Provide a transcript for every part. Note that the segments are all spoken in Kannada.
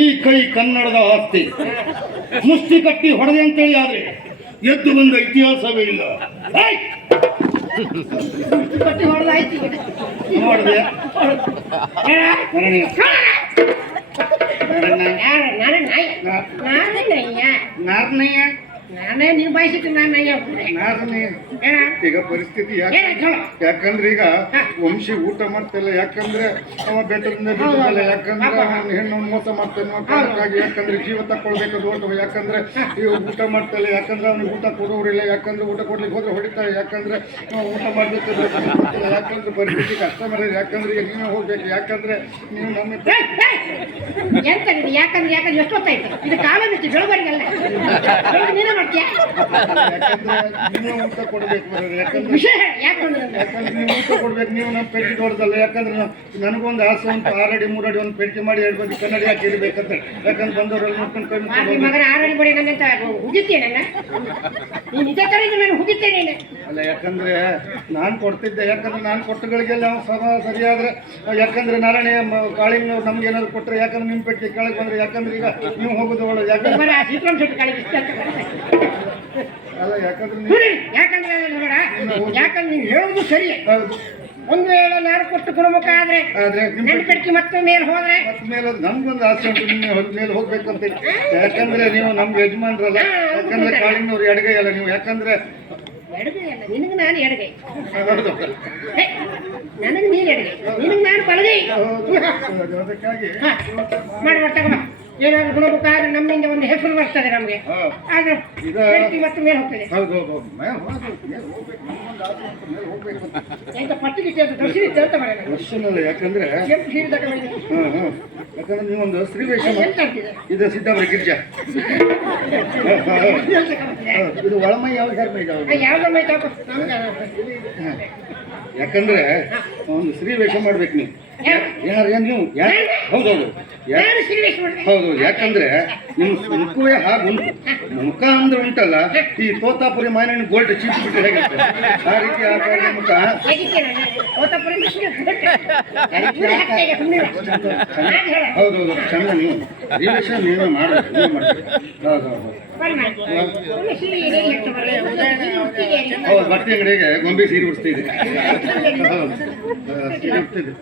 ಈ ಕೈ ಕನ್ನಡದ ಆಸ್ತಿ. ಮುಷ್ಟಿ ಕಟ್ಟಿ ಹೊಡೆದೆ ಅಂತೇಳಿ ಆದ್ರೆ ಎದ್ದು ಬಂದ ಇತಿಹಾಸವೇ ಇಲ್ಲ. ಕಟ್ಟಿ ಹೊಡೆದಾಯ್ತು ನೋಡಿದೆ ನಾನೇ ನಿನ್ ಬಯಸಿಟ್ಟು ನಾನು ಈಗ ಪರಿಸ್ಥಿತಿ ಯಾಕಂದ್ರೆ ಈಗ ವಂಶಿ ಊಟ ಮಾಡ್ತಿಲ್ಲ. ಯಾಕಂದ್ರೆ ಅವ ಬೆಟ್ಟದಿಂದ ಬಿಟ್ಟಿಲ್ಲ. ಯಾಕಂದ್ರೆ ಅವನ ಹೆಣ್ಣು ಮೋಸ ಮಾಡ್ತಾನೆ. ಅದಕ್ಕಾಗಿ ಯಾಕಂದ್ರೆ ಜೀವ ತಕೊಳ್ಬೇಕು ಓಟ. ಯಾಕಂದ್ರೆ ಈಗ ಊಟ ಮಾಡ್ತಿಲ್ಲ. ಯಾಕಂದ್ರೆ ಅವನಿಗೆ ಊಟ ಕೊಡೋರಿಲ್ಲ. ಯಾಕಂದ್ರೆ ಊಟ ಕೊಡ್ಲಿಕ್ಕೆ ಹೋದ್ರೆ ಹೊಡಿತಾರೆ. ಯಾಕಂದ್ರೆ ಊಟ ಮಾಡ್ಬೇಕು. ಯಾಕಂದ್ರೆ ಪರಿಸ್ಥಿತಿ ಕಷ್ಟ ಮಾಡಿದ್ರೆ. ಯಾಕಂದ್ರೆ ಈಗ ನೀವೇ ಹೋಗ್ಬೇಕು. ಯಾಕಂದ್ರೆ ನೀವು ನಮ್ಮ ಯಾಕಂದ್ರೆ ಯಾಕಂದ್ರೆ ಎಷ್ಟು ಹೊತ್ತಾಯ್ತು ಇದು ಕಾಲ ಬಿಟ್ಟು ಬೆಳವರಿಗೆಲ್ಲ ನೀನೇ ಮಾಡ್ತೀಯ. ನೀವು ಊಟ ಕೊಡ್ಬೇಕು. ವಿಷಯ ಯಾಕಂದ್ರೆ ನೀವು ಊಟ ಕೊಡ್ಬೇಕು. ನೀವು ನಮ್ಮ ಪೆಟ್ಟಿ ದೊಡ್ಡದಲ್ಲ. ಯಾಕಂದ್ರೆ ನನಗೊಂದು ಆಸೆ ಉಂಟು. 6 ಅಡಿ 3 ಅಡಿ ಒಂದು ಪೆಟ್ಟಿ ಮಾಡಿ 2 ಬದಿ ಕನ್ನಡಿ ಹಾಕಿ ಇಡಬೇಕಂತ. ಯಾಕಂದ್ರೆ ಬಂದವರೆಲ್ಲ ನೋಡ್ಕೊಂಡು ಕೈ ಮಗನ 6 ಅಡಿ ಬಡಿ ನಂಗಂತ ಹುಗಿತೇನೆ ನೀನು ಇದೇ ಕರೆದು ನಾನು ಹುಗಿತೇನೆ ಅಲ್ಲ. ಯಾಕಂದ್ರೆ ನಾನು ಕೊಡ್ತಿದ್ದೆ. ಯಾಕಂದ್ರೆ ನಾನು ಕೊಟ್ಟಗಳಿಗೆಲ್ಲ ಸರಿಯಾದ್ರೆ ಯಾಕಂದ್ರೆ ನಾರಾಯಣ ಕಾಳಿಂಗ್ ನಮ್ಗೆ ಏನಾದ್ರು ಕೊಟ್ಟರೆ ಯಾಕಂದ್ರೆ ನಿಮ್ಮ ಪೆಟ್ಟಿ ಕೆಳಗೆ ಬಂದ್ರೆ. ಯಾಕಂದ್ರೆ ಈಗ ನೀವು ಹೋಗೋದು ಒಳ್ಳೆ. ಯಾಕಂದ್ರೆ ಅಲ್ಲ ಯಾಕಂದ್ರೆ ಯಾಕಂದ್ರೆ ನೀವು ಹೇಳುದು ಸರಿ. ಒಂದು ವೇಳೆ ನಾನು ಕೊಟ್ಟು ಕೊಡ್ಬೇಕಾದ್ರೆ ನೆನಪೆಟ್ಟಿ ಮತ್ತೆ ಮೇಲೆ ಹೋದ್ರೆ ಮೇಲೆ ನಮ್ಗೊಂದು ಆಸೆ ಉಂಟು. ನಿಮ್ಮ ಮೇಲೆ ಹೋಗ್ಬೇಕು ಅಂತ. ಯಾಕಂದ್ರೆ ನೀವು ನಮ್ಗೆ ಯಜಮಾನ್ರಲ್ಲ. ಯಾಕಂದ್ರೆ ಕಾಳಿಂಗ್ನವ್ರು ಎಡಗೈ ಅಲ್ಲ ನೀವು. ಯಾಕಂದ್ರೆ ಎಡಗೈ ಅಲ್ಲ ನಿನಗೆ ನಾನು ಎಡಗೈ. ನನಗೆ ನೀನು ಎಡಗೈ ನಿನಗೆ ನಾನು ಬಲಗೈ. ಅದಕ್ಕಾಗಿ ಮಾಡಿ ಏನಾದ್ರು ಗುಣಬೇಕಾದ್ರೆ ನಮ್ಮಿಂದ ಒಂದು ಹೆಸರು ಬರ್ತದೆ ನಮಗೆ. ಆದ್ರೆ ಮತ್ತೆ ಮೇಲೆ ಹೋಗ್ತದೆ. ಎಂತ ಪಟ್ಟಿಗೆ ಅಂತ ವರ್ಷನಲ್ಲ. ಯಾಕಂದ್ರೆ ಯಾಕಂದ್ರೆ ನೀವೊಂದು ಸ್ತ್ರೀವೇಷ ಇದು ಸಿದ್ದಾಪುರ ಗಿರಿಜಾ. ಇದು ಒಳಮೈ ಯಾವ ಯಾವ್ದು ಯಾಕಂದ್ರೆ ಒಂದು ಸ್ತ್ರೀವೇಷ ಮಾಡ್ಬೇಕು ನೀವು. ಯಾರು ನೀವು ಹೌದೌದು ಹೌದು. ಯಾಕಂದ್ರೆ ನಿಮ್ಮ ಮುಖವೇ ಹಾಗೆ ಉಂಟು. ಮುಖ ಅಂದ್ರೆ ಉಂಟಲ್ಲ ಈ ತೋತಾಪುರಿ ಮಾಯನ ಗೋಲ್ಡ್ ಚೀಪ್ ಬಿಟ್ಟು ಹೇಗಿರುತ್ತೆ ಆ ರೀತಿ ಆಕಾರ ಮುಖ. ಹೌದೌದು ಚಂದ. ನೀವು ಸ್ತ್ರೀವೇಷ ನೀವೇ ಮಾಡಬೇಕು. ನೀವು ಮಾಡ್ಬೇಕು. ಹೌದೌದು ಹೌದು. ಬಟ್ಟೆ ಅಂಗಡಿಗೆ ಗೊಂಬೆ ಸೀರೆ ಉಡಿಸ್ತಿದೆ. ಹೌದು ಸೀರೆ ಉಡ್ತಿದೆ.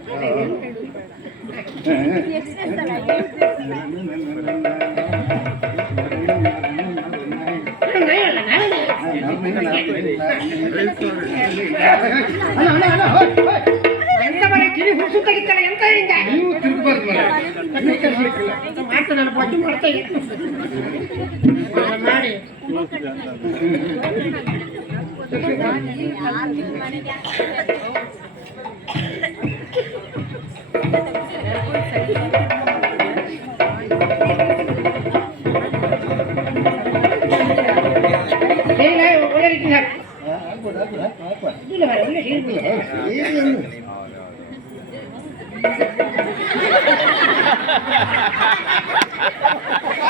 ನೀವು ತಿರುಗಬಾರ್ದು ಮಾಡ್ತಾನೆ ಬಡ್ಡಿ ಮಾಡ್ತಾ ಮಾಡಿ ಒಳ್ಳೆ ರೀತಿ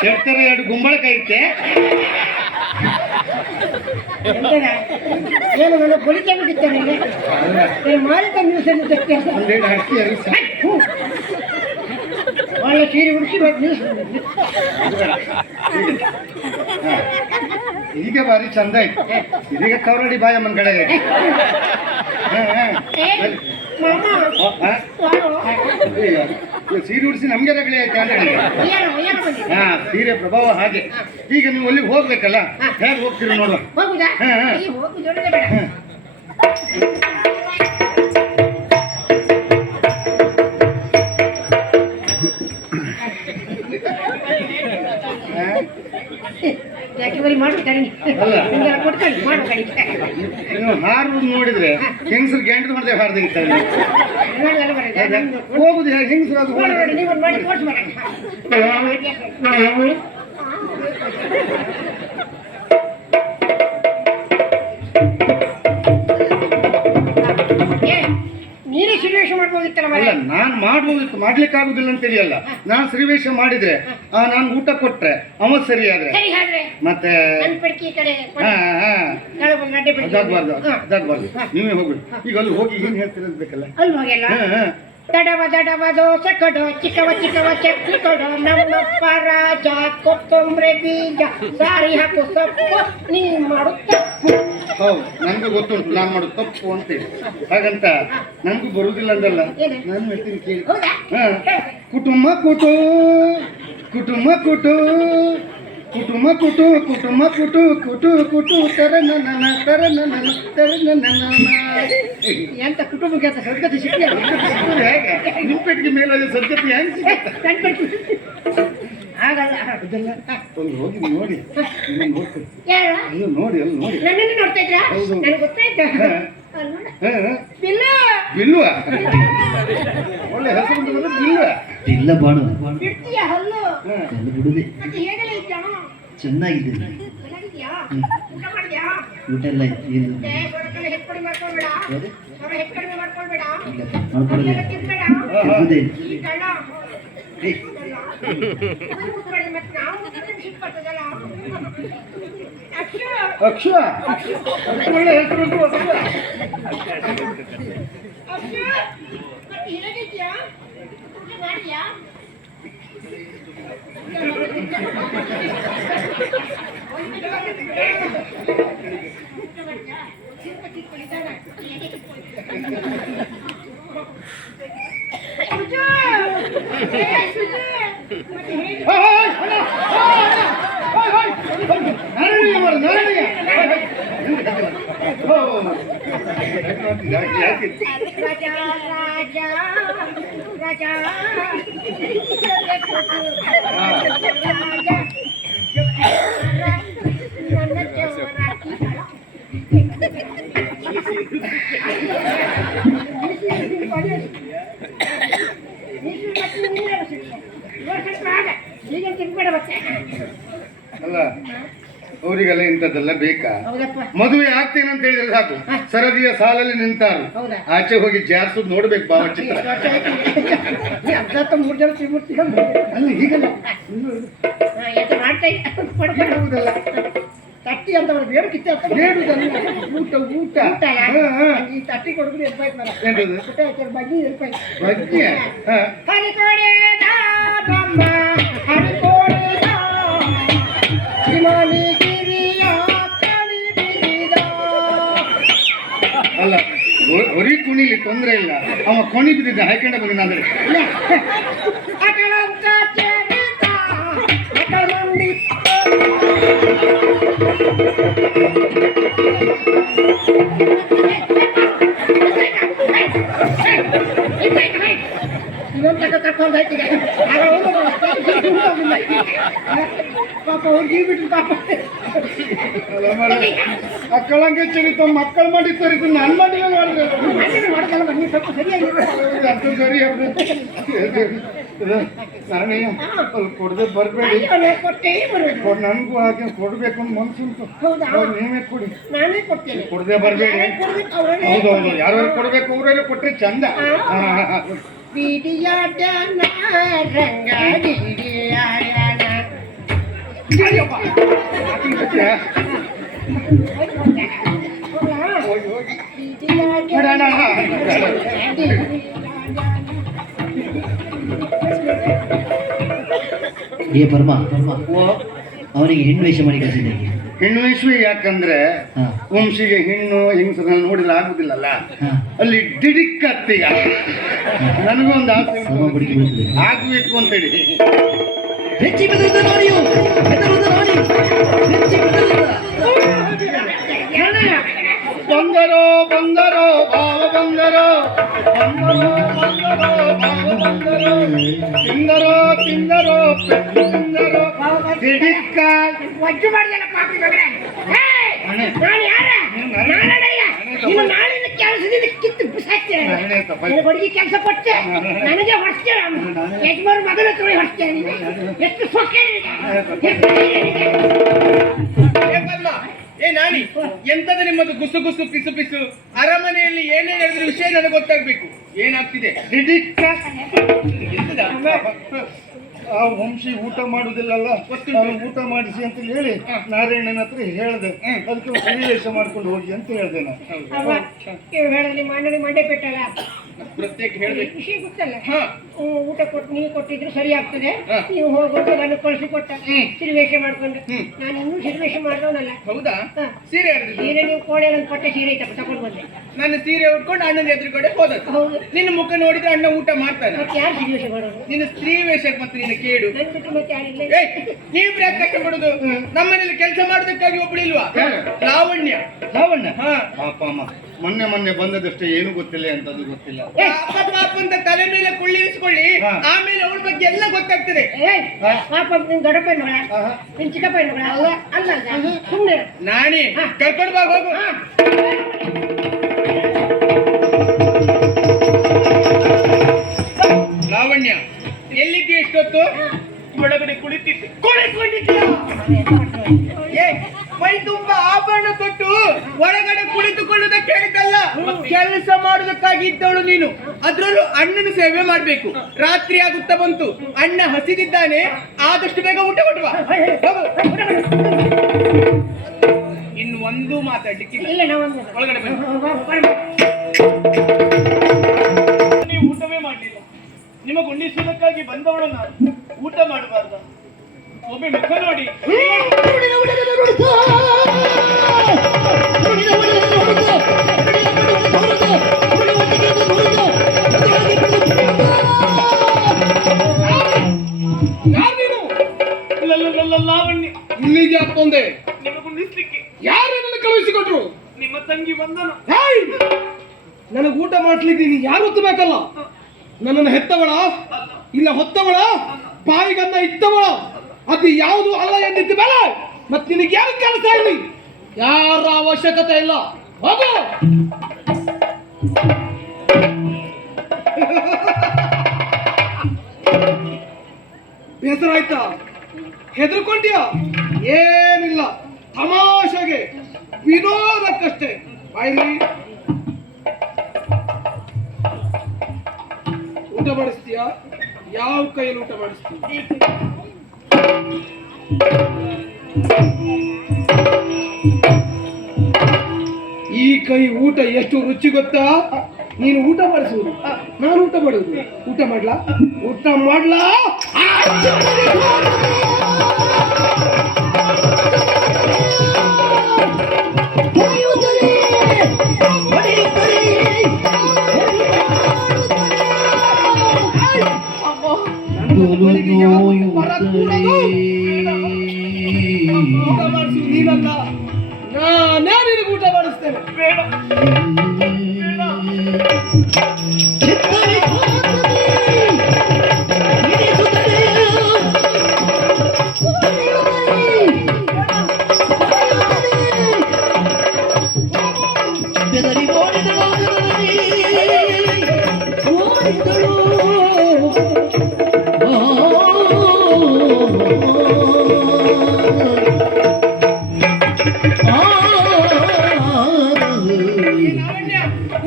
ಶೆಟ್ಟರ 2 ಗುಂಬಳಕಾಯಿ ಐತೆ. ಏನು ನನ್ನ ಬಳಿಕೆ ಬಿಟ್ಟಿದ್ದೇನೆ ಮಾಲಿಕ ಒಳ್ಳೆ ಸೀರೆ ಉಡಿಸಿ ಈಗ ಬಾರಿ ಚಂದ ಆಯ್ತು. ಇದೀಗ ಕವರಡಿ ಬಾಯಮ್ಮನ ಕಡೆಗೆ ಸೀರೆ ಉಡಿಸಿ ನಮ್ಗೆ ರಗಳೆ ಆಯ್ತು. ಹಾ ಸೀರೆ ಪ್ರಭಾವ ಹಾಗೆ. ಈಗ ನೀವು ಅಲ್ಲಿಗೆ ಹೋಗ್ಬೇಕಲ್ಲ, ಹೇಗೆ ಹೋಗ್ತೀರಿ ನೋಡುವ. ನೀವು ಹಾರುವುದು ನೋಡಿದ್ರೆ ಹೆಂಗಸರು ಗ್ಯಾಂಟದ ಮಾಡಿದೆ ಹಾರ್ದಂಗಿರ್ತಾರೆ. ಹೋಗುದು ಹೇಗೆ ಹೆಂಗಸರು ಅದು ನೀನೇ ಶ್ರೀವೇಷ ಮಾಡ್ಬೋದಿತ್ತಲ್ಲ. ನಾನು ಮಾಡ್ಬೋದಿತ್ತು, ಮಾಡ್ಲಿಕ್ಕೆ ಆಗುದಿಲ್ಲ ಅಂತೇಳಿ ಅಲ್ಲ. ನಾನು ಶ್ರೀವೇಷ ಮಾಡಿದ್ರೆ ನಾನು ಊಟ ಕೊಟ್ರೆ ಅವ ಸರಿ ಆದ್ರೆ ಮತ್ತೆ ಅದಾಗಬಾರ್ದು. ನೀವೇ ಹೋಗ್ಬಿಡಿ. ಈಗ ಅಲ್ಲಿ ಹೋಗಿ ಏನ್ ಹೇಳ್ತಿರೋದು ಬೇಕಲ್ಲ. ದಡವ ದಡವ ದೋಸೆ ಕೊಡು, ಚಿಕ್ಕವ ಚಿಕ್ಕವ ಚಟ್ನಿ ಕೊಡು, ನಮ್ಮಪ್ಪ ರಾಜ ಕೊತ್ತಂಬರಿ ಬೀಜ ಸಾರಿ ಹಾಕು ಸೊಪ್ಪು, ನೀ ಮಾಡು ತಪ್ಪು. ಹೌದು, ನನಗೂ ಗೊತ್ತುಂಟು ನಾನು ಮಾಡೋದು ತಪ್ಪು ಅಂತೇಳಿ. ಹಾಗಂತ ನನಗೂ ಬರುವುದಿಲ್ಲ ಅಂದಲ್ಲ, ಏನು? ನಾನು ಹೇಳ್ತೀನಿ ಕೇಳಿ. ಹೌದಾ? ಹಾ. ಕುಟುಂಬ ಕುಟು ಕುಟುಂಬ ಕುಟು ಕುಟುಂಬ ಕುಟು ಕುಟುಂಬ ಕುಟು ಕುಟು ಕುಟು ತರ ನನ್ನ ತರ ನನ್ನ ತರ ನನ್ನ. ಎಂತ ಕುಟುಂಬಕ್ಕೆ ಅಂತ ಸದ್ಗತಿ ಸಿಕ್ಕಿ ಹೇಗೆ ನಿಂಪೆಟ್ಟಿಗೆ ಮೇಲೆ ಸದ್ಯತೆ ಹೆಂಗೆ ಸಿಗುತ್ತೆ? ಆಗಲ್ಲ. ಅದೆಲ್ಲ ಒಂದು ಹೋಗಿ ನೋಡಿ ಇನ್ನೊಂದು ಹೋಗ್ತದೆ. ಯಾರು? ಅಯ್ಯೋ ನೋಡಿ ಅಲ್ಲಿ ನೋಡಿ. ನನ್ನನ್ನು ನೋಡ್ತಾ ಇದ್ರಾ? ಹೌದು. ನನಗೆ ಗೊತ್ತಾಯ್ತು. ಹಾ. ಅಲ್ಲಿ ನೋಡು. ಹಾ. ಬಿಲ್ಲು. ಬಿಲ್ವ ಒಳ್ಳೆ ಹೆಸರು ಬಿಲ್ವ. ಇಲ್ಲ ಬಾಣು ಬಿಡ್ತೀಯ ಹಲ್ಲು? ಕಲ್ಲು ಬಿಡುದೆ ಮತ್ತೆ ಹೇಗಲ್ಲ ಇದ್ಯಾ? ಚೆನ್ನಾಗಿದ್ದೇನೆ. ಚೆನ್ನಾಗಿದ್ಯಾ? ಊಟ ಮಾಡಿದ್ಯಾ? ಊಟ ಎಲ್ಲ ಏನು ಸ್ವರ ಕಡೆ ಹೆಚ್ಚು ಮಾಡ್ಕೊಳ್ಬೇಡ. ಸ್ವರ ಹೆಚ್ಚು ಕಡಿಮೆ ಮಾಡ್ಕೊಳ್ಬೇಡ. ಮಾಡ್ಕೊಳ್ಳೋದೆ ಅದೆಲ್ಲ ತಿನ್ಬೇಡ. ತಿನ್ನುವುದೇ. ಈ ಕಳ್ಳ. ಏ, ಅದನ್ನ ಕೂತ್ಕೊಳ್ಳಿ, ಮತ್ತೆ ನಾವು ತಿಂದ್ರೆ ಸಿಟ್ಟು ಬರ್ತದಲ್ಲ. ಅಕ್ಷು. ಅಕ್ಷ ಒಳ್ಳೆ ಹೆಸರು ಉಂಟು ಅಕ್ಷ. ಅಕ್ಷು. ಮತ್ತೆ ಹೇಗಿದ್ಯಾ? ಊಟ ಮಾಡಿದ್ಯಾ? ರಾಜಾ ರಾಜಾ ರಾಜಾ ಅಲ್ಲ ಅವರಿಗೆಲ್ಲ ಇಂಥದ್ದೆಲ್ಲ ಬೇಕಾ? ಹೌದಪ್ಪ. ಮದುವೆ ಆಗ್ತೇನೆ ಅಂತ ಹೇಳಿದ್ರೆ ಸಾಕು, ಸರದಿಯ ಸಾಲಲ್ಲಿ ನಿಂತಾರು. ಹೌದಾ? ಆಚೆ ಹೋಗಿ ಜಾರ್ಸುದ್ ನೋಡ್ಬೇಕು ಭಾವಚಿತ್ರ. ಮೂರು ಜನ ತ್ರಿಮೂರ್ತಿ ಅಲ್ಲಿ ಹೀಗಲ್ಲ ಮಾಡ್ತಾ ಹೀಗುವುದಲ್ಲ, ತಟ್ಟಿ ಅಂತ ಬೇಡಕ್ಕಿತ್ತೆ ಅಂತ ಬೇಡುದಲ್ಲ, ಊಟ ಊಟ. ಊಟ ಅಲ್ಲ? ಹಾ, ಹಾ. ಈ ತಟ್ಟಿ ಕೊಡುದು ಎಲ್ಪಾಯ್ತು ಮರ ಎಂತದು? ಊಟ ಹಾಕಿದ್ರೆ ಬಗ್ಗಿ ಎಲ್ಪಾಯ್ತು. ಬಜ್ಜಿ? ಹಾ. ಹರಿಕೋಡೆದ ಬ್ರಹ್ಮ ಹರಿಕೋಡೆದ ಹಿಮಾನಿಗಿರಿಯ ಕಣಿ ಬಿರಿದ. ಅಲ್ಲ ಹೊರಿ ಕುಣಿಲಿ ತೊಂದ್ರೆ ಇಲ್ಲ, ಅವ ಕೊಣಿ ಬಿದ್ದಿದ್ದ ಹಾಕೊಂಡ ಬಂದಿನಾದ್ರೆ. ಅಕಳಂತ ಚರಿತ ಅಕಳಂದಿತ್ತ. ಇನ್ನೊಂದು ಕರ್ಕೊಂಡು ಹೋಯ್ತಿದೆ ಪಾಪ ಹುಡುಗಿ ಬಿಟ್ಟು ಪಾಪ ಅಕ್ಕಳಂಗೆ ಚರಿತ ಮಕ್ಕಳು ಮಾಡಿ ತರಿತು ನಾನು ಮಾಡಿಲ್ಲ ಮಾಡಿದ್ರೆ ಮಾಡ್ಕಲ್ಲ ಬನ್ನಿ ಸ್ವಲ್ಪ ಸರಿಯಾಗಿ ಅದು ಸರಿ ನಾನೇ ಅಲ್ಲಿ ಕೊಡದೆ ಬರಬೇಡಿ, ಕೊಟ್ಟೇ ಬರೋದು. ನನಗೂ ಹಾಗೆ ಕೊಡ್ಬೇಕು ಅಂತ ಮನ್ಸುಂಟು. ಹೌದಾ? ನೀವೇ ಕೊಡಿ, ನಾನೇ ಕೊಡ್ತೇನೆ. ಕೊಡದೆ ಬರಬೇಡಿ. ಕೊಡ್ಬೇಕು ಅವ್ರನ್ನೇ. ಹೌದೌದು, ಯಾರು ಕೊಡ್ಬೇಕು ಅವರೆಲ್ಲ ಕೊಟ್ಟರೆ ಚಂದ. ಬೀಡಿಯಾಟ ರಂಗ ಬೀಡಿಯಾಯಣ. ಏ ಪರಮ ಅವನಿಗೆ ಹೆಣ್ಣು ವೇಷ ಮಾಡಿ ಕಳಿಸಿದ್ದೆ. ಹೆಣ್ಣು ಇಸ್ವಿ ಯಾಕಂದ್ರೆ ಹಾ. ವಂಶಿಗೆ ಹೆಣ್ಣು ಹೆಂಗಸರನ್ನ ನೋಡಿದ್ರೆ ಆಗುದಿಲ್ಲಲ್ಲ, ಹಾ. ಅಲ್ಲಿ ಡಿಡಿಕ್ ಅತ್ತೀಗ ನನಗೂ ಒಂದು ಆಸೆ ಉಂಟು. ಸಮ ಬುಡುಕಿ ಬೀಳ್ತದೆ. ಆಗ್ಬೇಕು ಅಂತೇಳಿ. ಹೆಚ್ಚಿ ಬೆದರುದ ನಾಡಿಯು, ಬೆದರುದ ನಾಡಿ, ಹೆಚ್ಚಿ ಬೆದರುದ. ಬಂದರೋ ಬಂದರೋ ಭಾವ ಬಂದರೋ, ಬಂದರೋ ಬಂದರೋ ಭಾವ ಬಂದರೋ, ತಿಂದರೋ ತಿಂದರೋ ಪೆಟ್ಟು ತಿಂದರೋ ಡಿಡಿಕ್ಕ. ವಜ್ಜು ಮಾಡ್ದಲ್ಲ ಪಾಪಿ ಮಗನೇ. ನಾನು ಯಾರ? ನಾನಡಯ್ಯ. ಇನ್ನು ನಾಳಿನ ಕೆಲಸದಿಂದ ಕಿತ್ತು ಬಿಸಾಕ್ತೇನೆ. ನಿನಗೆ ಹುಡುಗಿ ಕೆಲಸ ಕೊಟ್ಟೆ, ನನಗೆ ಹೊಡ್ಸ್ತೇನೆ. ಯಜಮಾನ್ ಮಗನ ಹತ್ರ ಹೊಡ್ಸ್ತೇನೆ. ಎಷ್ಟು ಸೊಕ್ಕೆ ನಿನಗೆ? ಎಷ್ಟು ಧೈರ್ಯ ನಿನಗೆ? ಏ ನಾನಿ, ಎಂತದ ನಿಮ್ಮದು ಗುಸು ಗುಸು ಪಿಸು ಪಿಸು? ಅರಮನೆಯಲ್ಲಿ ಏನೇ ನಡೆದ ವಿಷಯ ನನಗೆ ಗೊತ್ತಾಗ್ಬೇಕು. ಏನಾಗ್ತಿದೆ? ಡಿಡಿಕ್ಕ. ಆ ವಂಶಿ ಊಟ ಮಾಡುದಿಲ್ಲಲ್ಲ, ಅವ್ನು ಊಟ ಮಾಡಿಸಿ ಅಂತ ಹೇಳಿ ನಾರಾಯಣನ ಹತ್ರ ಹೇಳಿದೆ. ಅದಕ್ಕೆ ಸನ್ನಿವೇಶ ಮಾಡ್ಕೊಂಡು ಹೋಗಿ ಅಂತ ಹೇಳಿದೆ ನಾನು. ಅವ ಇವ್ರು ಹೇಳಿದ್ರೆ ನಿಮ್ಮ ಅಣ್ಣನಿಗೆ ಮಂಡೆ ಬಿಟ್ಟಲ್ಲ. ಪ್ರತ್ಯೇಕ ಹೇಳ್ಬೇಕು. ವಿಷಯ ಗೊತ್ತಲ್ಲ. ಹಾ. ಊಟ ಕೊಟ್ಟು ನೀವು ಕೊಟ್ಟಿದ್ರು ಸರಿ ಆಗ್ತದೆ. ಹಾ. ನೀವು ಹೋಗೋದು ನಾನು ಕಳಿಸಿ ಕೊಟ್ಟ ಸಿರಿವೇಷ ಮಾಡ್ಕೊಂಡು ಹ್ಮ್. ನಾನು ಇನ್ನೂ ಸಿರಿವೇಷ ಮಾಡಿದವನಲ್ಲ. ಹೌದಾ? ಹಾ. ಸೀರೆ ಯಾರ್ದಿದ್ದು? ಸೀರೆ ನೀವು ಕೋಣೆಗೆ ಒಂದು ಪಟ್ಟೆ ಸೀರೆ ಐತಪ್ಪ ತಗೊಂಡು ಬಂದೆ. ನಾನು ಸೀರೆ ಉಟ್ಕೊಂಡು ಅಣ್ಣನ ಎದುರುಗಡೆ ಹೋದದ್ದು. ಹೌದು. ನಿನ್ನ ಮುಖ ನೋಡಿದ್ರೆ ಅಣ್ಣ ಊಟ ಮಾಡ್ತಾನೆ. ಮತ್ತೆ ಯಾರು ಸಿರಿವೇಷ ಮಾಡೋದು? ನಿನ್ನ ಸ್ತ್ರೀ ವೇಷಕ್ಕೆ ಮತ್ತೆ ನಿನ್ನ ಕೇಡು. ನನ್ ಬಿಟ್ಟು ಮತ್ತೆ ಯಾರಿಲ್ಲ. ಏಯ್, ನೀವ್ ಯಾಕೆ ಕಷ್ಟಪಡುದು? ನಮ್ಮನೇಲಿ ಕೆಲಸ ಮಾಡೋದಕ್ಕಾಗಿ ಒಬ್ಬಳಿಲ್ವಾ? ಲಾವಣ್ಯ. ಲಾವಣ್ಯ ಹಾ. ಪಾಪ ಅಮ್ಮ ಮೊನ್ನೆ ಬಂದದಷ್ಟೇ ಏನು ಗೊತ್ತಿಲ್ಲ ಅಂತದ್ದು ಗೊತ್ತಿಲ್ಲ. ಪಾಪ ಅಂತ ತಲೆ ಮೇಲೆ ಕುಳ್ಳಿರಿಸ್ಕೊಳ್ಳಿ, ಹಾ. ಆಮೇಲೆ ಅವಳ ಬಗ್ಗೆ ಎಲ್ಲ ಗೊತ್ತಾಗ್ತದೆ. ಏಯ್ ಪಾಪ ನಿನ್ ದೊಡ್ಡಪ್ಪ ಮಗಳ ನಿನ್ ಚಿಕ್ಕಪ್ಪ ಮಗಳ ಅಲ್ಲ ಅಲ್ಲ ಸುಮ್ಮನೆ ನಾನೇ ಕರ್ಕೊಂಡು ಬಾ ಹೋಗು. ಲಾವಣ್ಯ, ಎಲ್ಲಿದ್ದಿ ಎಷ್ಟೊತ್ತು? ಒಳಗಡೆ ಕುಳಿತಿದ್ದೆ. ಕುಳಿತುಕೊಂಡಿದ್ದೀಯ? ಏ, ಮೈ ತುಂಬಾ ಆಭರಣ ಕೊಟ್ಟು ಒಳಗಡೆ ಕುಳಿತುಕೊಳ್ಳುವುದಕ್ಕೆ ಹೇಳಿದ್ದಲ್ಲ, ಕೆಲಸ ಮಾಡುವುದಕ್ಕಾಗಿ ಇದ್ದವಳು ನೀನು. ಅದ್ರಲ್ಲೂ ಅಣ್ಣನ ಸೇವೆ ಮಾಡ್ಬೇಕು. ರಾತ್ರಿ ಆಗುತ್ತಾ ಬಂತು, ಅಣ್ಣ ಹಸಿದಿದ್ದಾನೆ, ಆದಷ್ಟು ಬೇಗ ಊಟ ಕೊಟ್ಟು ಬಾ. ಹೋಗು. ಇನ್ನು ಒಂದು ಮಾತಾಡ್ಲಿಕ್ಕಿಲ್ಲ. ಇಲ್ಲ ನಾವೊಂದು ಒಳಗಡೆ ಬನ್ನಿ. ನೀವು ಊಟವೇ ಮಾಡಲಿಲ್ಲ. ನಿಮಗೆ ಉಣ್ಣಿಸುವುದಕ್ಕಾಗಿ ಬಂದವಳು ನಾನು. ಊಟ ಮಾಡಬಾರ್ದ? ಒಮ್ಮೆ ಮುಖ ನೋಡಿ. ಲಾವಣ್ಯ, ಇಲ್ಲಿಗೆ ಹಾಕೊಂಡೆ. ನಿಮಗೆ ಉಣ್ಣಿಸ್ಲಿಕ್ಕೆ ಯಾರು ನನ್ನ ಕಳುಹಿಸಿಕೊಟ್ರು? ನಿಮ್ಮ ತಂಗಿ ಬಂದನು. ನನಗೆ ಊಟ ಮಾಡ್ಲಿಕ್ಕೆ ನೀನು ಯಾರು ಹೊತ್ತಬೇಕಲ್ಲ. ನನ್ನನ್ನು ಹೆತ್ತವಳ ಇಲ್ಲ ಹೊತ್ತವಳ, ಬಾಯಿಗನ್ನ ಇತ್ತವಳ, ಅದು ಯಾವುದು ಅಲ್ಲ ಎಂದಿದ್ದ ಮೇಲೆ ಮತ್ತೆ ನಿನಗೆ ಯಾರು ಕೆಲಸ ಇಲ್ಲಿ? ಯಾರ ಅವಶ್ಯಕತೆ ಇಲ್ಲ. ಹೋಗು. ಬೇಸರ ಆಯ್ತಾ? ಹೆದರ್ಕೊಂಡ್ಯಾ? ಏನಿಲ್ಲ, ತಮಾಷೆಗೆ ವಿನೋದಕ್ಕಷ್ಟೇ. ಬಾಯ್ಲಿ, ಊಟ ಮಾಡಿಸ್ತೀಯಾ? ಯಾವ ಕೈಯಲ್ಲಿ ಊಟ ಮಾಡಿಸ್ತೀಯ? ಈ ಕೈ ಊಟ ಎಷ್ಟು ರುಚಿ ಗೊತ್ತಾ? ನೀನು ಊಟ ಮಾಡಿಸುವುದು, ನಾನು ಊಟ ಮಾಡುವುದು. ಊಟ ಮಾಡ್ಲಾ? ಊಟ ಮಾಡ್ಲಾ? ಊಟ ಮಾಡಿಸು ನೀನಲ್ಲ, ನಾನೇ ನಿನಗೆ ಊಟ ಮಾಡಿಸ್ತೇನೆ. ಬೇಡ.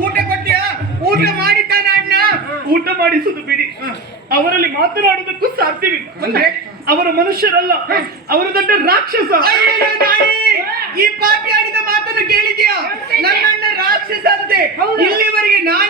ಊಟ ಕೊಟ್ಟಿಯಾ? ಊಟ ಮಾಡಿದ್ದಾನ ಅಣ್ಣ? ಊಟ ಮಾಡಿಸುದು ಬಿಡಿ, ಅವರಲ್ಲಿ ಮಾತನಾಡುವುದಕ್ಕೂ ಸಾಧ್ಯವಿಲ್ಲ. ಅಂದ್ರೆ ಅವರ ಮನುಷ್ಯರಲ್ಲ, ಅವರು ದೊಡ್ಡ ರಾಕ್ಷಸ. ಈ ಪಾಪಿ ಆಡಿದ ಮಾತನ್ನು ಕೇಳಿದ್ಯಾ? ನನ್ನಣ್ಣ ರಾಕ್ಷಸ ಅಂತೆ. ಇಲ್ಲಿವರೆಗೆ ನಾನೇ